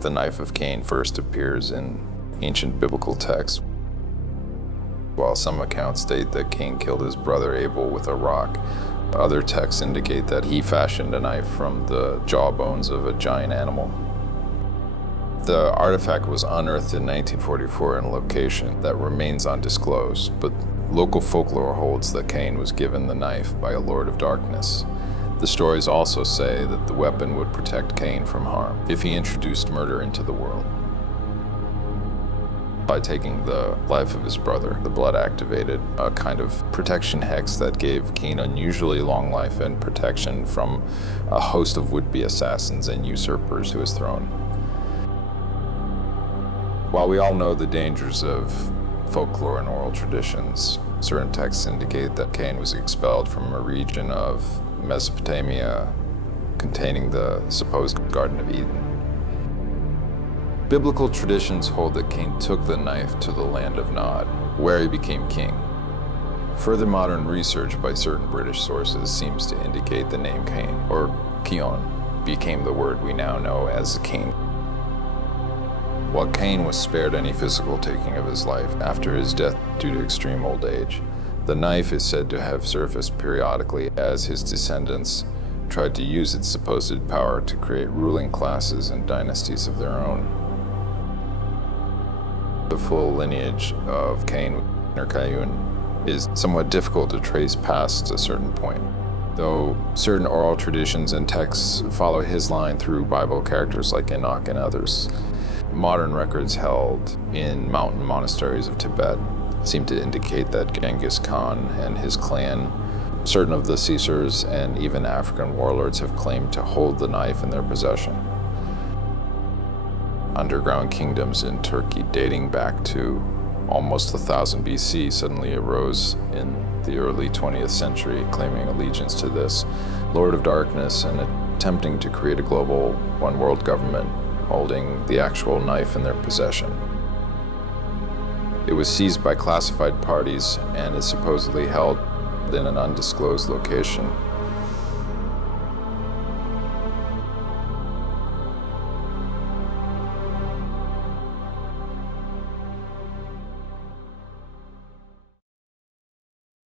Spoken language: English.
The Knife of Cain first appears in ancient biblical texts. While some accounts state that Cain killed his brother Abel with a rock, other texts indicate that he fashioned a knife from the jawbones of a giant animal. The artifact was unearthed in 1944 in a location that remains undisclosed, but local folklore holds that Cain was given the knife by a Lord of Darkness. The stories also say that the weapon would protect Cain from harm if he introduced murder into the world. By taking the life of his brother, the blood activated a kind of protection hex that gave Cain unusually long life and protection from a host of would-be assassins and usurpers to his throne. While we all know the dangers of folklore and oral traditions, certain texts indicate that Cain was expelled from a region of Mesopotamia containing the supposed Garden of Eden. Biblical traditions hold that Cain took the knife to the land of Nod, where he became king. Further modern research by certain British sources seems to indicate the name Cain, or Kion, became the word we now know as Cain. While Cain was spared any physical taking of his life after his death due to extreme old age, the knife is said to have surfaced periodically as his descendants tried to use its supposed power to create ruling classes and dynasties of their own. The full lineage of Cain or Cayun is somewhat difficult to trace past a certain point, though certain oral traditions and texts follow his line through Bible characters like Enoch and others. Modern records held in mountain monasteries of Tibet seem to indicate that Genghis Khan and his clan, certain of the Caesars, and even African warlords have claimed to hold the knife in their possession. Underground kingdoms in Turkey dating back to almost 1000 BC suddenly arose in the early 20th century, claiming allegiance to this Lord of Darkness and attempting to create a global one-world government holding the actual knife in their possession. It was seized by classified parties and is supposedly held in an undisclosed location